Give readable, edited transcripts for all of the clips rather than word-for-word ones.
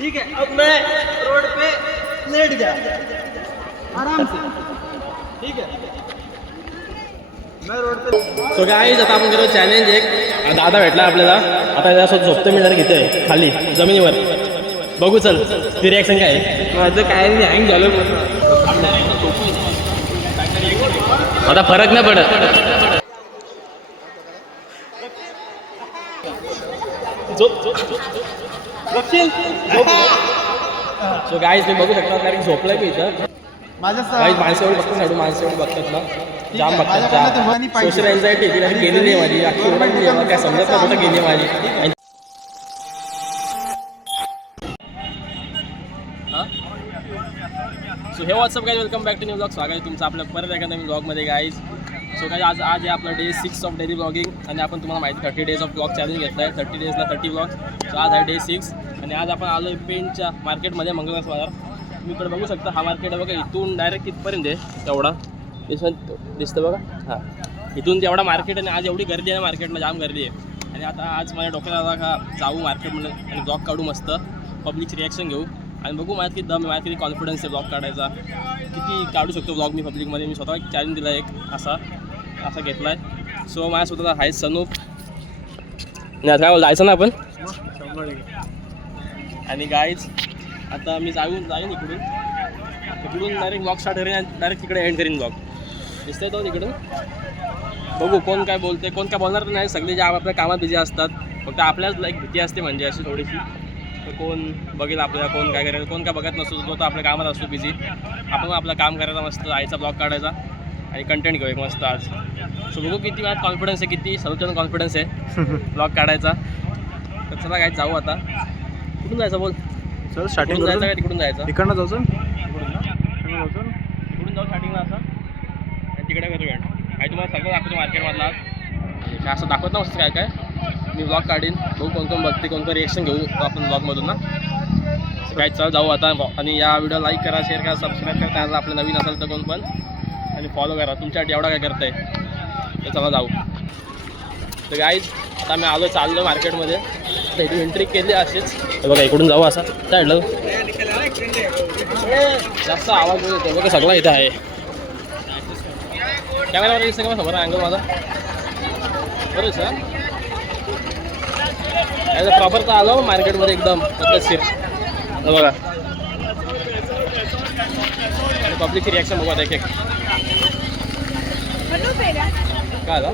ठीक है, अब मैं रोड पे लेट गया आराम से, ठीक है। मैं रोड पे सो गाईज आता आपण केलं चॅलेंज एक दादा भेटला आपल्याला. आता त्याच्यासोबत झोपतं मी जरा घेतोय खाली जमिनीवर. बघू चल ती रिॲक्शन काय आहे. माझं काय नाही, हँग झालं पूर्ण. आता फरक नाही पडत. सो गाईज तुम्ही बघू शकता कारण झोपलाय मी इथं. गाईज माणसं एवढी बघतात साडू, माणसं एवढी बघतात ना, जाम बघतात जाम. सोशल एन्झायटी ती काही गेलेली आहे माझी. अख्खी ओरडली आहे, मला काय समजत नाही कुठं गेली माझी. So hey what's up guys, welcome back to new blog. स्वागत आहे तुमचं आपल्या परत एका नवीन ब्लॉगमध्ये गाईज. सो गाईज आज आहे आपलं डे 6 ऑफ डेली ब्लॉगिंग आणि आपण तुम्हाला माहिती 30 डेज ऑफ ब्लॉग चॅलेंज घेतला आहे. 30 डेजला 30 ब्लॉग. सो आज आहे डे 6 आणि आज आपण आलो आहे पेंटच्या मार्केटमध्ये मंगळवार बाजार. तुम्ही इकडे बघू शकता हा मार्केट आहे बघा. इथून डायरेक्ट इथपर्यंत आहे तेवढा दिसतं बघा. हां इथून तेवढा मार्केट आहे आणि आज एवढी गर्दी आहे मार्केटला, जाम गर्दी आहे. आणि आता आज माझ्या डोक्यात आला का जाऊ मार्केटमध्ये आणि ब्लॉग काढू मस्त, पब्लिकची रिॲक्शन घेऊ आणि बघू माझ्यात किती दम, माझ्यात किती कॉन्फिडन्स आहे ब्लॉग काढायचा, किती काढू शकतो ब्लॉग मी पब्लिकमध्ये. मी स्वतः एक चॅलेंज दिला एक असा घेतला आहे. सो माझ्यासोबत आहे सनूप नाही आता काय जायचं ना आपण. आणि गाईज आता मी जाईन इकडून डायरेक्ट ब्लॉग स्टार्ट करेन आणि डायरेक्ट तिकडे एंड करीन ब्लॉग. दिसतंय तो तिकडून. बघू कोण काय बोलते, कोण काय बोलणार तर नाही. सगळे जे आपल्या कामात बिझी असतात, फक्त आपल्याच लाईक भीती असते म्हणजे अशी थोडीशी. तर कोण बघेल आपल्याला, कोण काय करेल, कोण काय बघत नसतो, तो तर आपल्या कामात असतो बिझी. आपण आपलं काम करायचं मस्त, जायचा ब्लॉग काढायचा आणि कंटेंट घेऊ एक मस्त आज. सो बघू किती माझ्यात कॉन्फिडन्स आहे, किती सर्वजण कॉन्फिडन्स आहे ब्लॉग काढायचा. तर चला काय जाऊ आता. कुठून जायचं बोल सर? स्टार्टिंग जायचं काय तिकडून जायचं? इकडनं जाऊ सर. इकडून जाऊ स्टार्टिंगला असं आणि तिकडे करूया. आणि तुम्हाला सगळं दाखवतो मार्केटमधला आज. असं दाखवत ना मस्त काय काय मी ब्लॉग काढीन. बघू कोण कोण बघते, कोण कोण रिएक्शन घेऊ आपण ब्लॉगमधून ना. काय चल जाऊ आता. आणि या व्हिडिओ लाईक करा, शेअर करा, सबस्क्राईब करा चॅनलला आपलं नवीन असेल तर कोण पण, आणि फॉलो करा. तुमच्यासाठी एवढा काय करताय तर चला जाऊ. तर गाईज आता आम्ही आलो चाललो मार्केटमध्ये. तर इथे एंट्री केली अशीच बघा. इकडून जाऊ असं साईडला. जास्त आवाज येतो बघा सगळा इथं आहे. कॅमेरामध्ये दिसतं का समोर अँगल माझा बरोबर सर. याचा प्रॉपर तर आलो मार्केटमध्ये एकदम पद्धतशीर बघा. आणि पब्लिकची रिॲक्शन बघू आता एक एक. काय आलं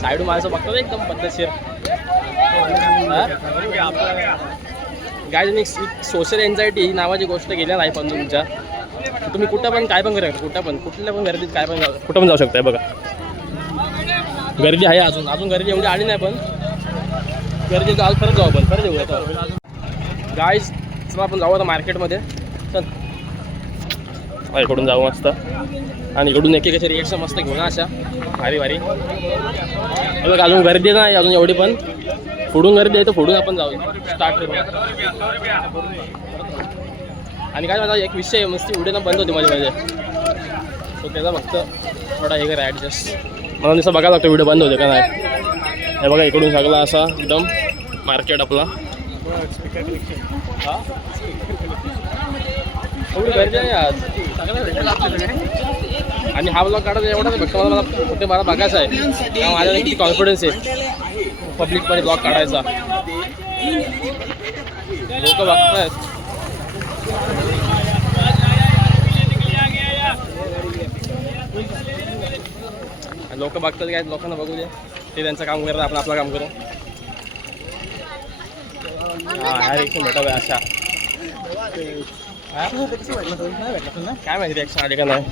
साईडून माणसं बघतात एकदम पद्धतशीर. गाईज सोशल एन्झायटी ही नावाची गोष्ट गेल्या नाही पण तुमच्या. तुम्ही कुठं पण काय पण करू शकता, कुठल्या पण गर्दीत काय पण कुठं पण जाऊ शकताय बघा. गर्दी आहे अजून गर्दी एवढी आली नाही पण गर्दी आज परत जाऊ आपण परत येऊ आता. गाईज चला आपण जाऊ आता मार्केटमध्ये. चल इकडून जाऊ मस्त आणि इकडून एक एक रिएक्शन मस्त घेऊ ना अशा भारी बघा. अजून गर्दी नाही अजून एवढी पण. पुढून गर्दी आहे तर पुढून आपण जाऊ स्टार्ट करू. आणि काय माझा एक विषय मस्ती व्हिडिओ ना बंद होती माझ्या सो त्याचा फक्त थोडा हे करा ॲडजस्ट. मला नुसतं बघायला लागतो व्हिडिओ बंद होते का नाही. हे बघा इकडून सगळा असा एकदम मार्केट आपला. हां एवढी गर्दी आहे आज. आणि हा ब्लॉग काढायचा एवढा नाही फक्त मला कुठे मला बघायचं आहे. माझ्या किती कॉन्फिडन्स आहे पब्लिकमध्ये ब्लॉग काढायचा. लोक बघतायत. लोक बघतात काय लोकांना बघू दे, ते त्यांचं काम करतात, आपण आपलं काम करू. हां रिॲक्शन भेटावं अशा. काय माहिती रिॲक्शन आली का नाही.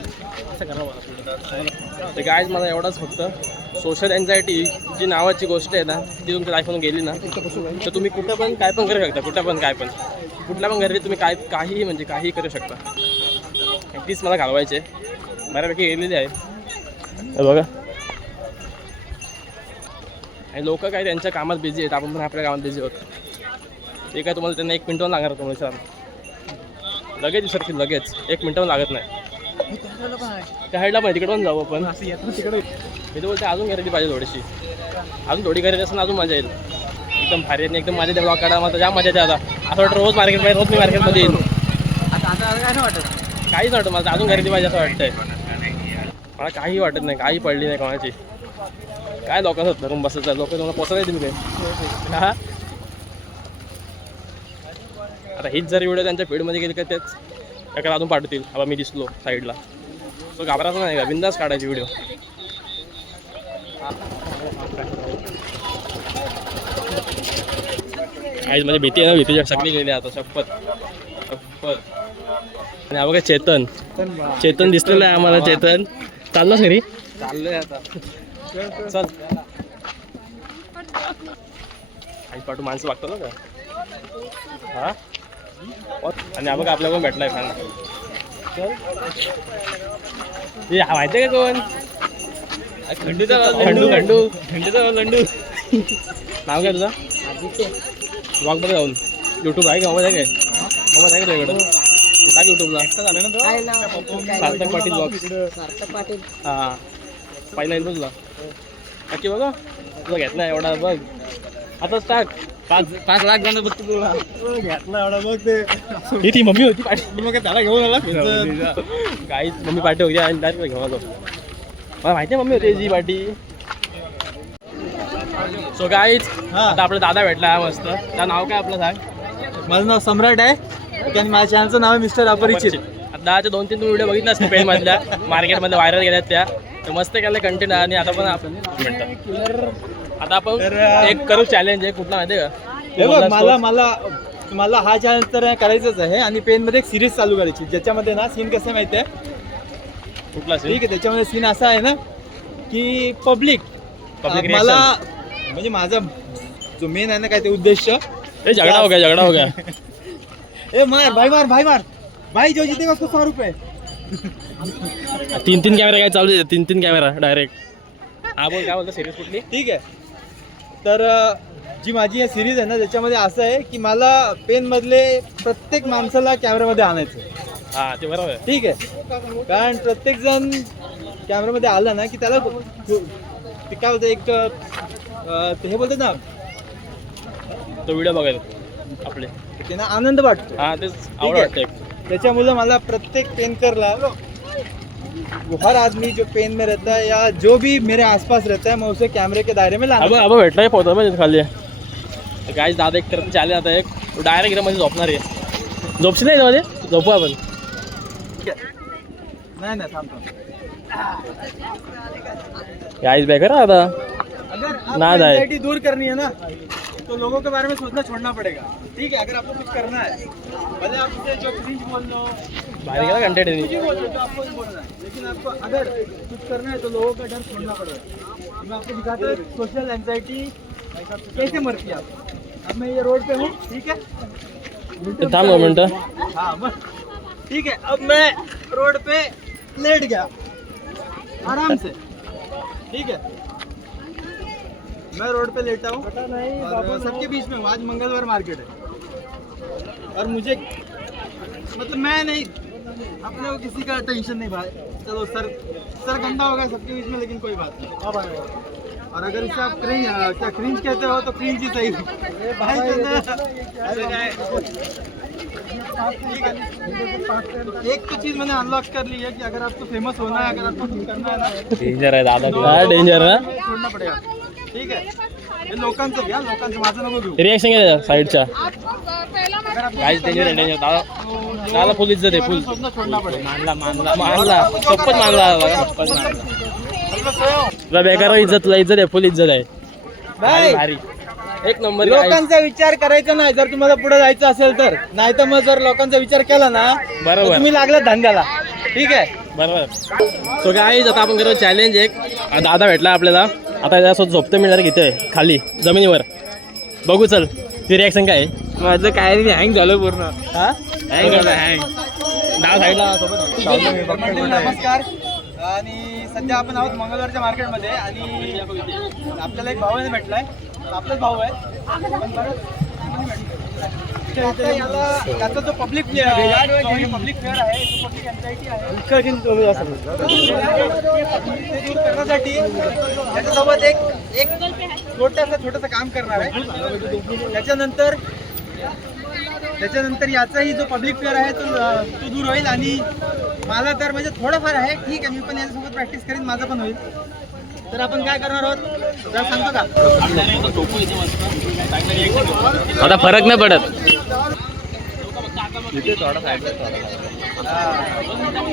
तर गाईज मला एवढंच फक्त सोशल एन्झायटी जी नावाची गोष्ट आहे ना ती तुमच्या लाईफमधून गेली ना तर तुम्ही कुठं पण काय पण करू शकता. कुठं पण काय पण कुठल्या पण गर्दीत तुम्ही काहीही म्हणजे काहीही करू शकता. तीच मला घालवायचे बऱ्यापैकी गेलेली आहे बघा. आणि लोक काय त्यांच्या कामात बिझी आहेत, आपण पण आपल्या कामात बिझी आहोत. ते काय तुम्हाला त्यांना 1 मिनिटं लागणार तुम्हाला सर. लगेच विसरतील लगेच 1 मिनिटं लागत नाही. त्या साईडला पण तिकडे पण जाऊ आपण. तिकडे इथे बोलते अजून गर्दी पाहिजे थोडीशी. अजून थोडी गर्दी असताना अजून मजा येईल. एकदम भारी आणि एकदम माझ्या ब्लॉग काढा मला जाम मजा येते आता. असं वाटतं रोज मार्केटमध्ये रोज मी मार्केटमध्ये येईल. आता काय नाही वाटत. काहीच वाटतं मला अजून खरेदी पाहिजे असं वाटतंय. मला काही वाटत नाही, काही पडली नाही कोणाची. काय लोकांचं धरून बसत लोक तुम्हाला पोचवायला तुम्ही काय हा. आता हीच जर व्हिडिओ त्यांच्या फीडमध्ये गेली का तेच त्याकडे अजून पाठवतील. आता मी दिसलो साईडला तो घाबरायचं नाही का, बिंदास काढायची व्हिडिओ. काहीच म्हणजे भीती आहे ना, भीतीच्या सगळी गेली आता शपथ शपथ. आणि हा बघा चेतन दिसलेलं आहे आम्हाला. चेतन चाललास घरी? चाललोय आता. चल काही पाठू माणसं लागतात ना का हा. आणि हा बघा आपल्याकडून भेटलाय खाना. हे माहिती आहे का कोण? खंडूचा लंडू. नाव काय तुझं? ब्लॉगमध्ये जाऊन यूट्यूब आहे का? मोबाईल आहे काय? मोबाईल आहे का तुझ्याकडं? टाक यूट्यूबला. सार्थक पाटील ब्लॉग. हां पहिला येईल तुला नक्की बघा. तुला घेतला एवढा बघ आताच टाक. 5 लाख जाणं बघ तुला घेतला एवढा बघ ते. ही ती मम्मी होती पाठी. मग त्याला घेऊन आला. काहीच मम्मी पाठी होती आणि डायरेक्ट घेऊन आलो. मला माहिती आहे मम्मी होती जी पाठी. सो गाईज आता आपला दादा भेटला आहे मस्त. त्याचं नाव काय आपलं सांग? माझं नाव सम्राट आहे आणि माझ्या चॅनलचं नाव आहे मिस्टर अपरिचित. आता 2-3 व्हिडिओ बघितला असतो पेनमधल्या मार्केटमध्ये व्हायरल गेल्यात त्या. तर मस्त केलं कंटेंट. आणि आता पण आपण म्हणतात आता आपण एक करू चॅलेंज आहे. कुठला माहिती आहे हे बघ का? मला हा चॅलेंज तर करायचंच आहे. आणि पेनमध्ये एक सिरीज चालू करायची ज्याच्यामध्ये ना सीन कसं माहिती आहे? कुठला ठीक आहे. त्याच्यामध्ये सीन असा आहे ना की पब्लिक मला म्हणजे माझा जो मेन आहे ना काय ते उद्देश. झगडा हो गया ए मार भाई जो जीतेगा उसको 100 रुपये. 3 कॅमेरा काय चालू आहे? 3 कॅमेरा डायरेक्ट. हा बोल काय बोलतो सिरीज कुठली? ठीक आहे. तर जी माझी ही सिरीज आहे ना त्याच्यामध्ये असं आहे की मला पेनमधले प्रत्येक माणसाला कॅमेऱ्यामध्ये आणायचं. हा ते बरोबर आहे. ठीक आहे. कारण प्रत्येक जण कॅमेऱ्यामध्ये आला ना की त्याला ते काय होतं एक ते हे बोलतात ना तो व्हिडिओ बघायला आपले त्यांना आनंद वाटतो. हा तेच आवड वाटतं. त्याच्यामुळे मला प्रत्येक पेनकरला हर आदमी जो पेन में रहता है या जो भी मेरे आसपास रहता है मैं उसे कैमरे के दायरे में लाना. अब भेटलाय पोहता म्हणजे खाली काय दादा एक करत चाले आता एक डायरेक्ट इकडे मध्ये झोपणार आहे. झोपशी नाही मध्ये झोपू आपण. नाही थांबतो. गाइस बेकर आता अगर आपको ना जाए एंजाइटी दूर करनी है ना तो लोगों के बारे में सोचना छोड़ना पड़ेगा. ठीक है. अगर आपको कुछ करना है भले आप उसे जो क्रिंज बोल लो भारी गेला कंटेंट कुछ भी बोल लो तो आपको बोलना है. लेकिन आपको अगर कुछ करना है तो लोगों का डर छोड़ना पड़ेगा. मैं आपको दिखाता हूँ सोशल एंजाइटी कैसे मरती है आप. अब मैं ये रोड पे हूँ. ठीक है. थांब 2 मिनटं. हाँ बस ठीक है. अब मैं रोड पे लेट गया आराम से. ठीक है. मैं रोड पे लेटा हूँ और सबके बीच में हूँ. आज मंगलवार मार्केट है और मुझे मतलब मैं नहीं अपने को किसी का टेंशन नहीं भाई. चलो सर गंदा होगा सबके बीच में लेकिन कोई बात नहीं. और अगर इसे आप क्या क्रिंज कहते हो तो क्रिंज ही सही भाई. एक तो चीज मैंने अनलॉक कर ली है कि अगर आपको फेमस होना है, अगर आपको कुछ करना है ना डेंजर आहे दादा. काय डेंजर ना. छोड़ना पड़ेगा. ठीक है. हे लोकांचं घ्या. लोकांचं माझं नको घेऊ. रिॲक्शन घ्या साईडच्या. काहीच डेंजर आहे डेंजर. दादा फुल इज्जत आहे फुल. सोचना छोड़ना पड़ेगा. मानला शपथ मानला. तुला बेकार इज्जत तुला इज्जत आहे फुल इज्जत आहे. भाई भारी एक नंबर. लोकांचा विचार करायचा नाही जर तुम्हाला पुढे जायचं असेल तर. नाही तर मग जर लोकांचा विचार केला ना बरोबर तुम्ही लागला धंद्याला. ठीक आहे. बरोबर. सो गाईज आता आपण करतो चॅलेंज एक. दादा भेटला आपल्याला. आता त्यासोबत झोपतं मिळणार किती खाली जमिनीवर बघू. चल ती रिॲक्शन काय आहे? माझं काय नाही. हँग झालं पूर्ण. हा हँग झालं हँग. डाव साईडला नमस्कार. आणि सध्या आपण आहोत मंगळवारच्या मार्केटमध्ये आणि आपल्याला एक भाऊ भेटलाय. आपलाच भाऊ आहे. त्याचा जो पब्लिक प्लेअर आहे, पब्लिक प्लेअर आहे, पब्लिक एन्झायटी आहे, ते दूर करण्यासाठी त्याच्यासोबत एक छोटंसं काम करणार आहे. त्याच्यानंतर याचाही जो पब्लिक प्लेअर आहे तो दूर होईल. आणि मला तर म्हणजे थोडंफार आहे, ठीक आहे, मी पण याच्यासोबत प्रॅक्टिस करीन, माझं पण होईल. तर आपण काय करणार आहोत जरा सांगतो का? आता फरक नाही पडत.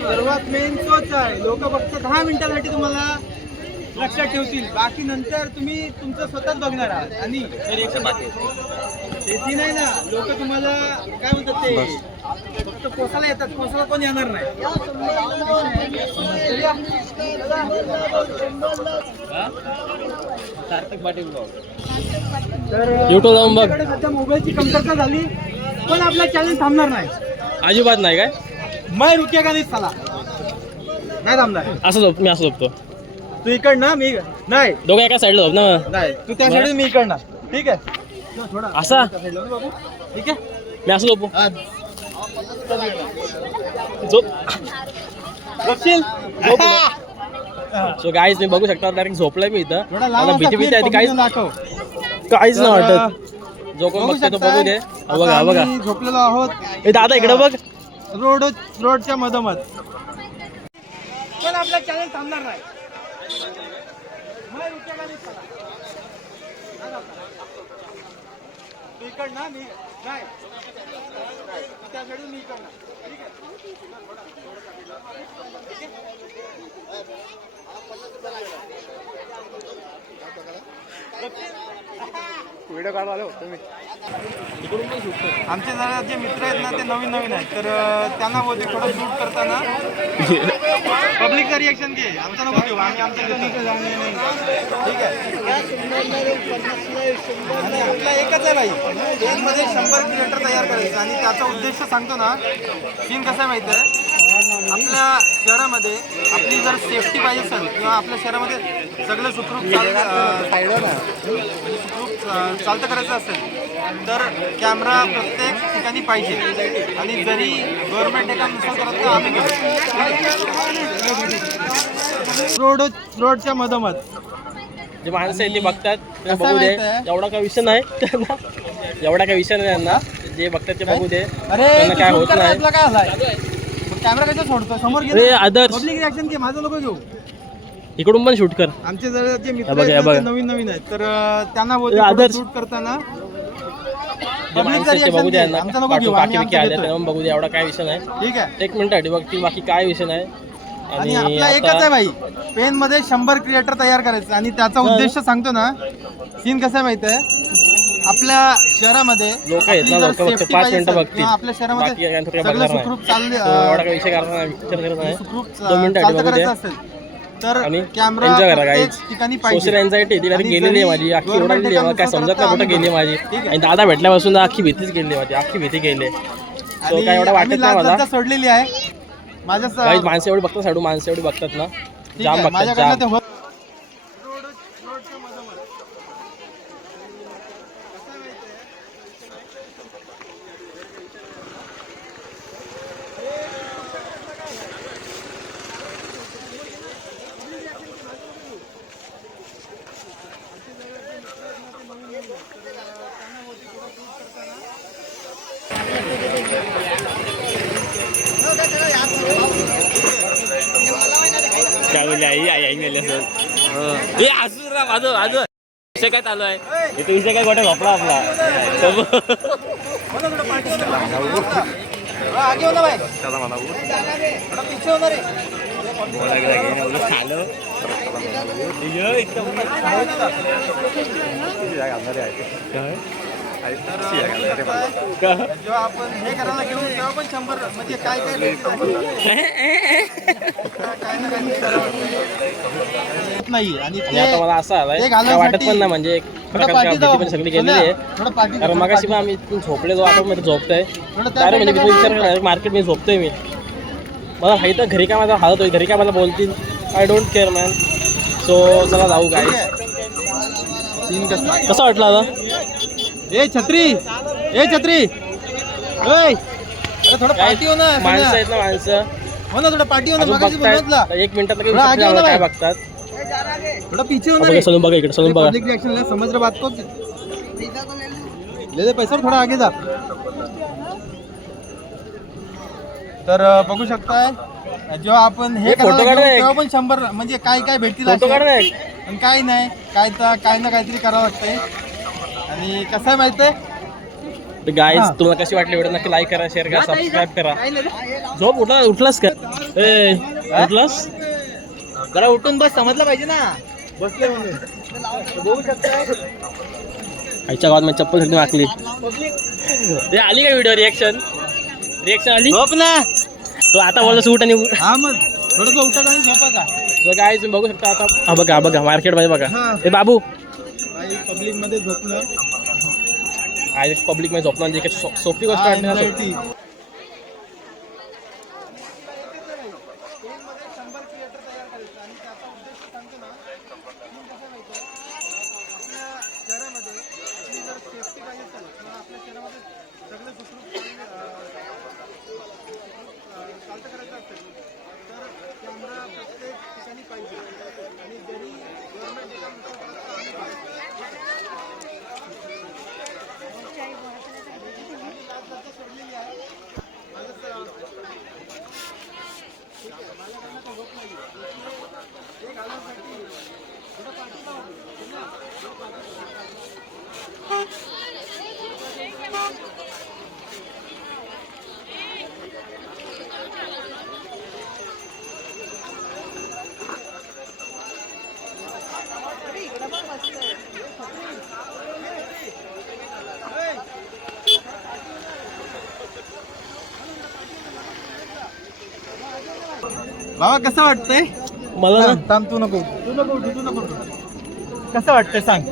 सर्वात मेन तोच आहे. लोक फक्त 10 मिनिटासाठी तुम्हाला लक्षात ठेवतील, बाकी नंतर तुम्ही तुमचं स्वतःच बघणार आहात. आणि तेही नाही ना, लोक तुम्हाला काय म्हणतात ते फक्त पोसायला येतात, पोसायला कोण येणार नाही. तर YouTube लावून बघ. आपल्याकडे सध्या मोबाईलची कमतरता झाली, पण आपला चॅलेंज थांबणार नाही. अजिबात नाही काय मैं रुकेगा नाही, साला नाही थांबणार. असं झोप, मी असं झोपतो. तू इकडनं, मी नाही, दोघं एका साईडला झोप ना. नाही तू त्या साईडून, मी इकडनं, ठीक आहे? थोडा असा ठीक आहे, मी असं झोपू. झोप. सो गाईज मी बघू शकता डायरेक्ट झोपलाय मी इथं. थोडा मला लांब भीती भीती आहे, काहीच दाखव. काहीच नाही वाटत. जो कोण बघते तो बघू दे. बघा बघा, आम्ही झोपलेलो आहोत. ए दादा इकडे बघ. रोडच्या मधोमध, पण आपला चॅलेंज थांबणार नाही. मैं रुकेगा नहीं, साला. तू इकडनं, मी नाही, त्या साईडून, मी इकडनं, ठीक आहे? व्हिडिओ काढायला तुम्ही. आमचे जरा जे मित्र आहेत ना ते नवीन आहेत, तर त्यांना बोलते थोडं शूट करताना पब्लिकचं रिएक्शन घे, आमचं नको घेऊ, आम्ही आमचं घेतो, ठीक आहे? आणि आपला एकच आहे भाई, ट्रेनमध्ये 100 क्रिएटर तयार करायचं. आणि त्याचा उद्देश सांगतो ना, सीन कसा आहे माहिती आहे? आपल्या शहरामध्ये आपली जर सेफ्टी पाहिजे असेल, किंवा आपल्या शहरामध्ये सगळं सुखरूप चालतं करायचं असेल, तर कॅमेरा प्रत्येक ठिकाणी पाहिजे. आणि जरी गव्हर्नमेंट हे काम नसेल करत तर आम्ही रोडच्या मधोमध जे माणसं आहेत ते बघतात ते बघू दे. एवढा काय विषय नाही त्यांना, एवढा काय विषय नाही त्यांना. जे बघतात ते बघू दे, त्यांना काय होत नाही. कॅमेरा कसा सोडतो समोर अरे आदर्श, पब्लिक रिॲक्शन घे, माझं नको घेऊ. इकडून पण शूट कर. आमचे जर जे मित्र बघा, आहेत ना, बघा. ते नवीन आहेत, तर त्यांना आदर्श. शूट करताना जे माणसं आहेत ते बघू दे यांना. आमचं नको पाठवू, घेऊ, बाकी आम्ही बिकी आले आमचं त्यांना बघू दे. एवढा काय विषय नाही. ठीक आहे? 1 मिनिट बघतील, बाकी काय विषय नाही. आणि आपला एकच आहे भाई, पेन मध्ये 100 क्रिएटर तयार करायचं. आणि त्याचा उद्देश सांगतो ना, सीन कसा आहे माहिती आहे? आपल्या शहरामध्ये लोक आहेत ना, लोक फक्त 5 मिनिटं बघतील. आपल्या शहरामध्ये बाकी काय थोडं सगळं बघणार नाही. सुखरूप चालले, एवढा काय विषय करणार नाही, विचार करत नाही. सुखरूप 2 मिनिटं चालतं बघू दे. करायचं असेल तर आणि कॅमेरा एन्जॉय करा प्रत्येक गाईज. ठिकाणी सोशल पाहिजे. एन्झायटी ती डायरेक्ट गेलेली आहे माझी, अख्खी ओढालेली आहे. मला काय समजत नाही कुठं गेली माझी. आणि दादा भेटल्यापासून अख्खी भीतीच गेली माझी, अख्खी भीती गेली. सो काय एवढं वाटत नाही मला. सोडलेली आहे माझ्या गाईज. माणसं एवढी बघतात, साडू माणसं एवढी बघतात ना, जाम बघतात माझ्याकडनं ते जाम. काय बोलली आई आई आई मेले असं. हे असू ना माझं माझं विषय काय चालू आहे? हे तो विषय काय गोट्या झोपला आपला. आगे होना भाई, त्याला मला थोड़ा पीछे होना रे. खालं जेव्हा आपण हे करायला घेऊ तेव्हा पण 100 म्हणजे काय काय नाही. आणि आणि आता मला असं आलंय काय वाटत पण नाही, म्हणजे एक प्रकारची भीती पण सगळी गेलेली आहे. कारण मगाशी पण आम्ही झोपले, जो आता मध्ये झोपतोय डायरेक्ट, म्हणजे मी विचार करा मार्केट मध्ये झोपतोय मी. मला हाय तर घरी काय माझा हालत होईल, घरी काय मला बोलतील, I don't care man. So चला जाऊ गाईस. कसं वाटलं आता? ए छत्री, ए छत्री, ओय, अरे थोडं पार्टी हो ना माणसं संध्या. आहेत ना माणसं हो ना थोडं पार्टी हो ना अजून मगाशी बोलवतला. बघतायत. 1 मिनिटात थोडा आगे हो ना काय भाई. बघतात. थोड़ा पीछे हो ना बघा रे. सोनू बघा इकडे सोनू बघा. पब्लिक रिएक्शन ले समझ रहे बात को. ले दे पैसा थोडा आगे जा. तर बघू शकताय जेव्हा आपण हे फोटो करायला काढ घेऊ, रे. तेव्हा पण 100 म्हणजे काय काय भेटतील फोटो असे. काढ रे. पण काय नाही काय ना काहीतरी करावं लागतंय. आणि कसं आहे माहिती आहे तर गाईज हा. तुम्हाला कशी वाटली व्हिडिओ नक्की लाईक करा शेअर करा सबस्क्राईब करा. काय नाही. झोप उठलास का ए उठलास. जरा उठून बस समजलं पाहिजे ना बसले म्हणून बघू शकताय. आईच्या गावात मी चप्पल सगळी मागली. ते आली का व्हिडिओ रिएक्शन आली झोप ना. तो आता बोलला सूट आणि हा मग थोडंसं उठत आणि झोपायचा. काय तुम्ही बघू शकता आता. हा बघा मार्केटमध्ये बघा. हा. ए बाबू पब्लिक मध्ये झोपलं. आई पब्लिक मध्ये झोपणार म्हणजे काही सोपी गोष्ट वाटते ना. anxiety. बाबा कसं वाटतंय मला ना थांब तू नको कसं वाटतंय सांग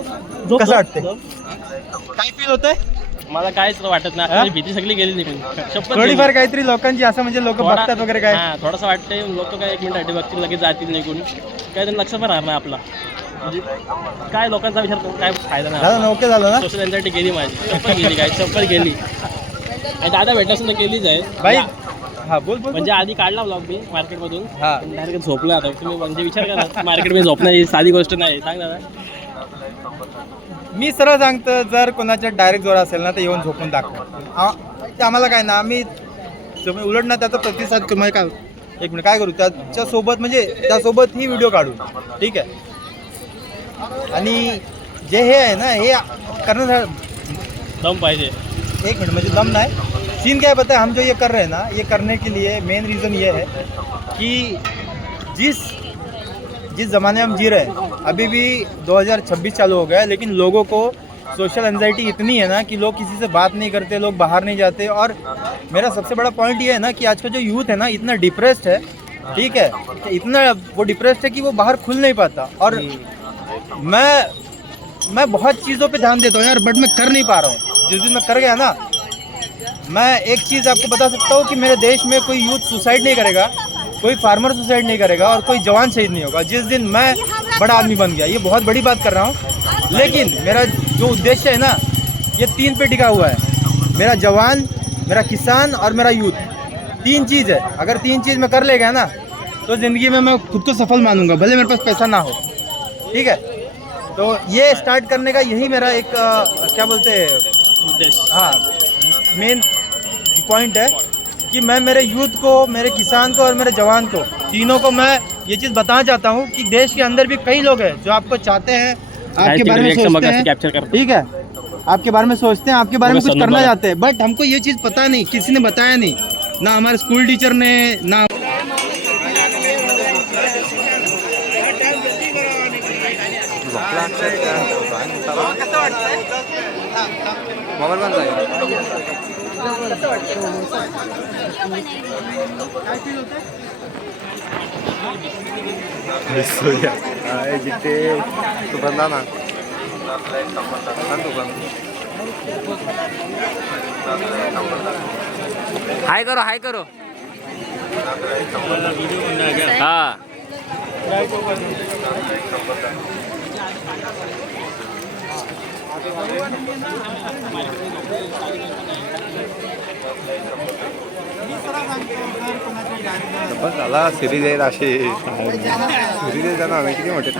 कसं वाटतंय काय फील होतंय मला काहीच वाटत नाही. आपली भीती सगळी गेली निघून शपथ गेली. थोडीफार काहीतरी लोकांची असं म्हणजे लोक थोडा- बघतात वगैरे काय हा, थोडंसं वाटतंय लोक काय 1 मिनिटासाठी बघतील लगेच जातील निघून काय त्यांना लक्ष पण राहणार नाही आपला म्हणजे काय लोकांचा विचार करून काय फायदा नाही. झालं ना ओके झालं ना सोशल एन्झायटी गेली माझी चप्पल गेली काय चप्पल गेली आणि दादा भेटला सुद्धा गेलीच आहे भाई हा बोल बोल म्हणजे आधी काढला ब्लॉग मी मार्केटमधून हा डायरेक्ट झोपला आता तुम्ही म्हणजे विचार करा मार्केटमध्ये झोपण्याची साधी गोष्ट नाही सांग दादा. मी सरळ सांगतो जर कोणाच्या डायरेक्ट जोर असेल ना तर येऊन झोपून दाखवा ते आम्हाला काय ना आम्ही उलट ना त्याचा प्रतिसाद तुम्हाला काय 1 मिनिट काय करू त्याच्यासोबत म्हणजे त्यासोबत ही व्हिडिओ काढू ठीक आहे आणि जे हे आहे ना हे करण्यासाठी दम पाहिजे 1 मिनट मुझे दम ना है सीन क्या है पता है हम जो ये कर रहे हैं ना ये करने के लिए मेन रीज़न ये है कि जिस ज़माने में हम जी रहे हैं अभी भी 2026 चालू हो गया है लेकिन लोगों को सोशल एंजाइटी इतनी है ना कि लोग किसी से बात नहीं करते लोग बाहर नहीं जाते और मेरा सबसे बड़ा पॉइंट ये है ना कि आज का जो यूथ है ना इतना डिप्रेस्ड है ठीक है इतना वो डिप्रेस्ड है कि वो बाहर खुल नहीं पाता और मैं बहुत चीज़ों पे ध्यान देता हूँ यार बट मैं कर नहीं पा रहा हूँ जिस दिन मैं कर गया ना मैं एक चीज़ आपको बता सकता हूँ कि मेरे देश में कोई यूथ सुसाइड नहीं करेगा कोई फार्मर सुसाइड नहीं करेगा और कोई जवान शहीद नहीं होगा जिस दिन मैं बड़ा आदमी बन गया ये बहुत बड़ी बात कर रहा हूँ लेकिन मेरा जो उद्देश्य है ना ये 3 पे टिका हुआ है मेरा जवान मेरा किसान और मेरा यूथ 3 चीज़ है अगर 3 चीज़ मैं कर ले गया ना तो ज़िंदगी में मैं खुद को सफल मानूंगा भले मेरे पास पैसा ना हो ठीक है तो ये स्टार्ट करने का यही मेरा एक क्या बोलते हैं उद्देश्य हाँ मेन पॉइंट है कि मैं मेरे यूथ को मेरे किसान को और मेरे जवान को तीनों को मैं ये चीज़ बताना चाहता हूँ कि देश के अंदर भी कई लोग हैं जो आपको चाहते हैं आपके बारे में सोचते हैं कॅप्चर करतो. ठीक है आपके बारे में सोचते हैं आपके बारे में बघा कुछ सन्नू करना बघा. चाहते हैं बट हमको ये चीज़ पता नहीं किसी ने बताया नहीं ना हमारे स्कूल टीचर ने ना हाय करो हाँ बस झाला सिरीज आहेत असे सिरीज आहेत ना आम्ही किती मोठे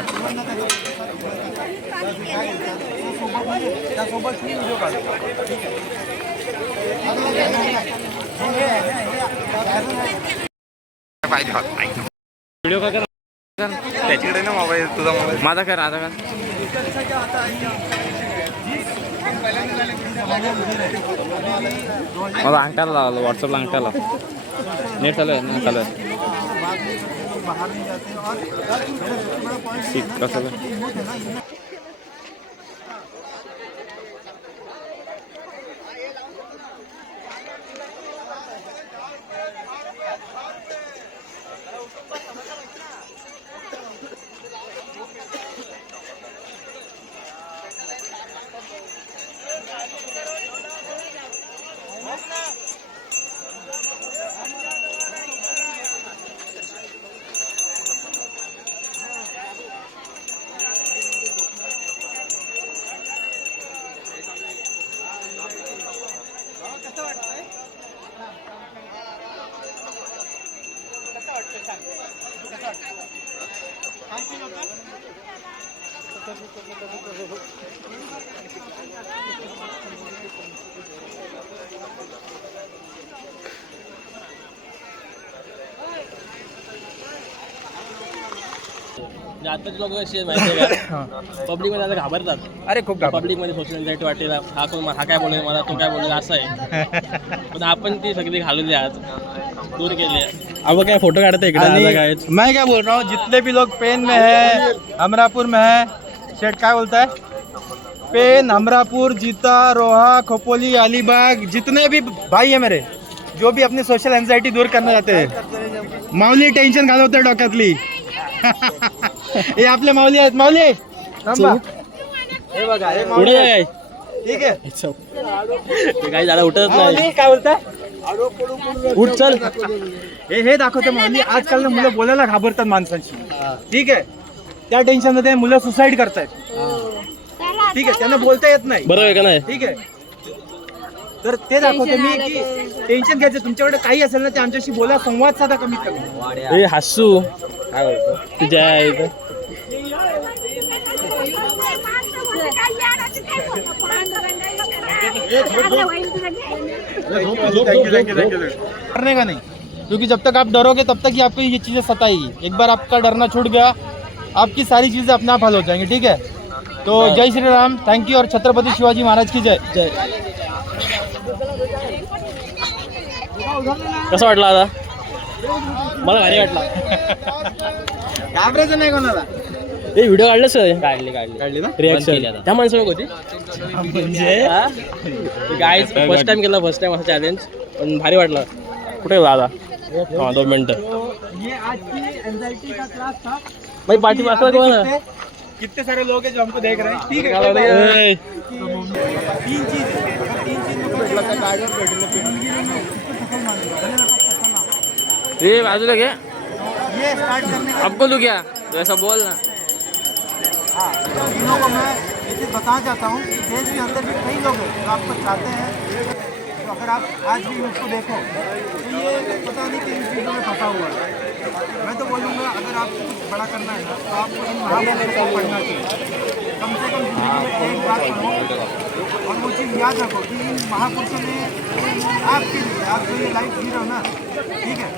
पाहिजे व्हिडिओ काय कर त्याच्याकडे ना मोबाईल तुझा मोबाईल माझा कर आता कर मला अंगठाला लावलं व्हॉट्सअपला अंगठाला नेट चालू आहे ना चालू आहे कसं आताच लोक कशी माहिती आहे का पब्लिक मध्ये आता घाबरतात अरे खूप पब्लिक मध्ये सोशल एन्झायटी वाटेल हा काय बोलेल मला तो काय बोलेल असं आहे पण आपण ती सगळी घालून आज दूर केली अब क्या फोटो काटते इकडे मैं क्या बोल रहा हूँ जितने भी लोग पेन में है अमरापुर में है शेठ क्या बोलता है पेन अमरापुर जीता रोहा खोपोली अलीबाग जितने भी भाई है मेरे जो भी अपनी सोशल एंजाइटी दूर करना चाहते हैं माऊली टेन्शन घालवते डोक्यातली हे आपले माऊली आहेत माऊली थांबा. हे बघा हे माऊली पुढे आहेत. काय ठीक आहे काही झालं उठत नाही माऊली काय बोलताय उठ चल हे दाखवते माऊली आजकाल ना मुलं बोलायला घाबरतात माणसांशी ठीक आहे त्या टेन्शन मध्ये मुलं सुसाईड करतायत ठीक आहे त्यांना बोलता येत नाही बरोबर आहे का नाही ठीक आहे तर ते दाखवते मी की टेन्शन घ्यायचं तुमच्याकडे काही असेल ना ते आमच्याशी बोला संवाद साधा कमीत कमी ए हसू तुझ्या इथं करने का नहीं क्योंकि जब तक आप डरोगे तब तक ही आपको ये चीज़ें सताएगी एक बार आपका डरना छूट गया आपकी सारी चीज़ें अपने आप हल हो जाएंगी ठीक है तो जय श्री राम थैंक यू और छत्रपति शिवाजी महाराज की जय जय कसं वाटलं आता मला भारी वाटला घाबरायचं नाही कोणाला ए व्हिडिओ काढलंस काढली ना रिॲक्शन त्या माणसाला होती म्हणजे गाईज फर्स्ट टाइम केला फर्स्ट टाइम असं चॅलेंज पण भारी वाटलं कुठे गेला आता हां 2 मिनटं ये आज की एंजाइटी का क्लास था भाई पार्टी वाचला कोण कितने सारे लोग हैं जो हमको देख रहे हैं ठीक है कोई बात नहीं। तीन चीज ए बाजूला घे ये स्टार्ट करने का आपको लू क्या वैसा बोल ना हाँ तीनों को मैं ये चीज़ बताना चाहता हूँ कि देश के अंदर भी कई लोग हैं जो आपको चाहते हैं तो अगर आप आज भी उसको देखो तो ये पता नहीं किन चीज़ों में फंसा हुआ है मैं तो बोलूँगा अगर आपको कुछ बड़ा करना है ना तो आपको इन महापुरुषों को पढ़ना चाहिए कम से कम जिंदगी में एक बार पढ़ो और वो चीज़ याद रखो कि इन महापुरुषों ने आपके लिए आप जो ये लाइफ जी रहे हो ना ठीक है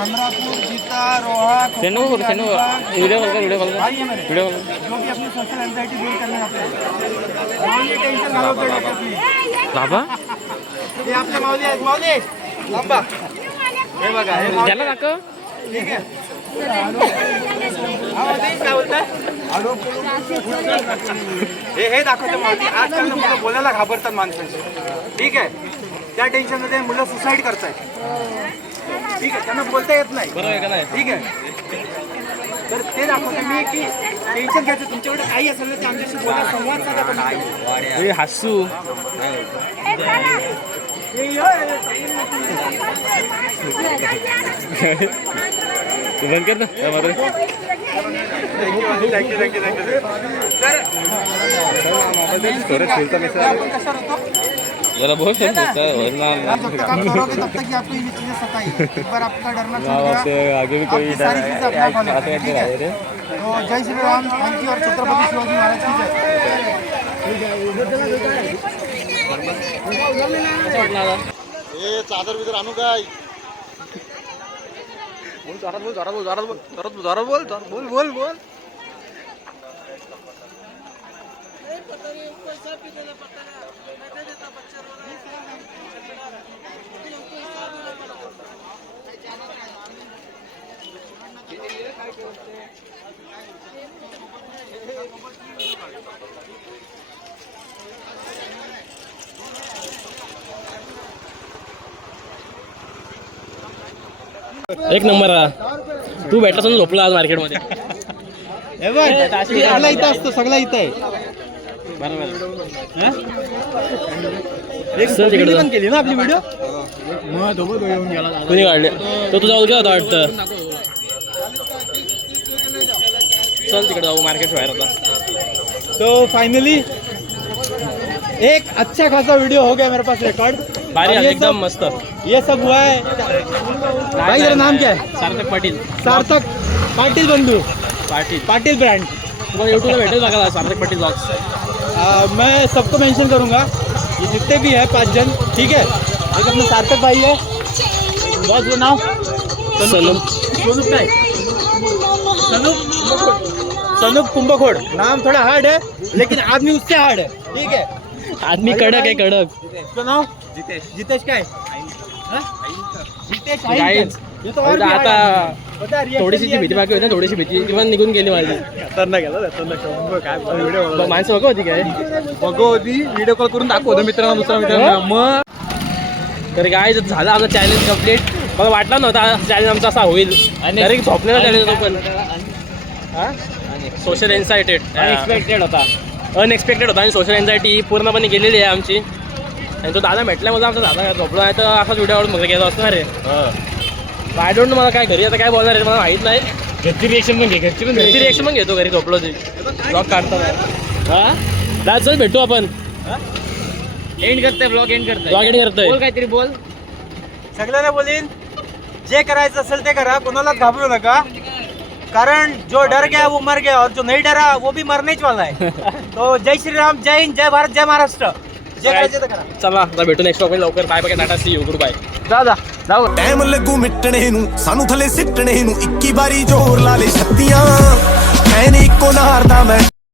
अमरापुर जीता रोहा व्हिडिओ कॉल भाई है मेरे व्हिडिओ कॉल जो भी अपनी सोशल एंजाइटी दूर करने जाते हैं माऊली टेन्शन घालवते डोक्यातली बाबा हे आपले माऊली आहेत माऊली थांबा हे बघा हे माऊली त्याला दाखव ठीक आहे हा माऊली काय बोलताय हे दाखवते माऊली आजकाल ना मुलं बोलायला घाबरतात माणसांशी ठीक आहे त्या टेन्शन मध्ये मुलं सुसाईड करतायत ठीक आहे त्यांना बोलता येत नाही बरोबर आहे का नाही ठीक आहे तर ते दाखवते मी की टेन्शन घ्यायचं तुमच्याकडे काही असेल ना ते आमच्याशी बोला संवाद साधा कमी ए हसू तू बंद कर ना तर आपण कशावर होतो जरा बहुत जब तक आप करोगे तब तक ही आपको ये चीजें सताएगी। एक बार आपका डरना छूट गया, आगे भी आपकी सारी चीजें अपना फॉलो करें, ठीक है? तो जय श्री राम, थैंक यू, और छत्रपति शिवाजी महाराज की जय। चादर बिदर आणू काय बोल एक नंबर तू भेटला समजा झोपला आज मार्केटमध्ये. सगळा इथं असतो, सगळा इथं आहे. बरोबर एक तिकडे पण केली ना आपली व्हिडिओ. कुणी काढले तो तुझा ओळखी होता वाटतं. चल तिकडे जाऊ मार्केट बाहेर होता. तो फाइनली एक अच्छा खासा वीडियो हो गया मेरे पास रिकॉर्ड. भारी और ये एकदम सब- मस्त. ये सब हुआ है. भाई तेरा नाम क्या है? सार्थक पाटील. सार्थक पाटिल बंधू, पाटील पाटिल ब्रांड. तुम्हाला युट्यूबला भेटेल बघा सार्थक पाटील ब्लॉग्स. मैं सबको मेंशन करूंगा, ये जितने भी है 5 जन, ठीक है. एक अपना सार्थक भाई है, बहुत वो नाम सोनू काय सनूप कुंभकोड़. नाम थोड़ा हार्ड है लेकिन आदमी उससे हार्ड है, ठीक है. आदमी कडक आहे कडक. उसका नाम जितेश काय हाँ? जितेश Guys, आईनकर. ये तो और भी hard आता आदमी. बता, reaction थोडीशी जी दिया भीती बाकी होती ना, थोडीशी भीती ती पण निघून गेली माझी. माणसं बघा होती काय होती. व्हिडिओ कॉल करून दाखवतो मित्रांना, दुसऱ्या मित्रांना. मग तर काय झालं आमचं चॅलेंज कम्प्लीट. मला वाटला नव्हता चॅलेंज आमचा असा होईल. तरी झोपलेला चॅलेंज होतो पण सोशल एन्झायटेड अनएक्सपेक्टेड होता आणि सोशल एन्झायटी पूर्णपणे गेलेली आहे आमची. आणि तो दादा भेटल्यामुळे आमचा दादा झोपला आहे तर असाच व्हिडिओवर मग गेला असणार आहे. आय डोंट नो मला काय घरी आता काय बोलणार आहे मला माहीत नाही. घरची रिएक्शन पण घेतो घरी झोपलो ते ब्लॉग काढताना. दादा चल भेटू आपण. एंड करते, ब्लॉग एंड करते. ब्लॉग एंड करतोय. काहीतरी बोल. सगळ्यांना बोलीन, जे करायचं असेल ते करा, कोणाला घाबरू नका. कारण जो डर गया वो मर गया और जो नहीं डरा वो भी मरने ही वाला है. तो जय श्री राम, जय हिंद, जय भारत, जय महाराष्ट्र. जे करायचं ते करा. चला आता भेटू नेक्स्ट टॉपिक लवकर. Bye bye tata see you good bye. Time ਲੱਗੂ ਮਿਟਣੇ ਨੂੰ ਸਾਨੂੰ ਥੱਲੇ ਸਿੱਟਣੇ ਨੂੰ 21 ਵਾਰੀ ਜ਼ੋਰ ਲਾ ਲੈ ਛੱਤੀਆਂ ਐਨ ਇੱਕੋ ਨਾਰ ਦਾ ਮੈਂ